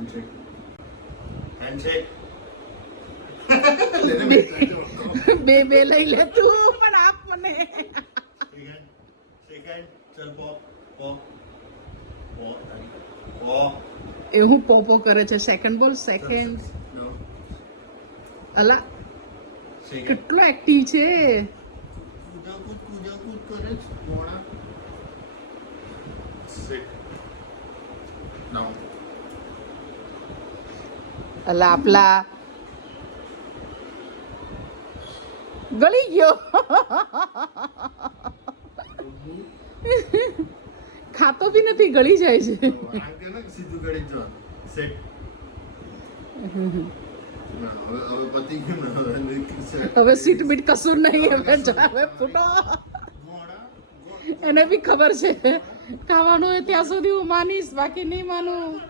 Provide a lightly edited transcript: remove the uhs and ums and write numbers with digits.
handshake બે લઈ લે તું પણ આપ મને સેકન્ડ ચલ પો એ હું પોપો કરે છે સેકન્ડ બોલ સેકન્ડ અલા કેટલો એક્ટિવ છે કૂદ કરે છે મોણા સિટ ડાઉન અલા આપલા ગળી ગયો ખાતો બી નથી ગળી જાય છે સીધું ગળી જો સેટ હવે સીટ બીટ કશું નહીં હવે ફૂટો એને બી ખબર છે ખાવાનું હોય ત્યાં સુધી હું માનીશ બાકી નહીં માનું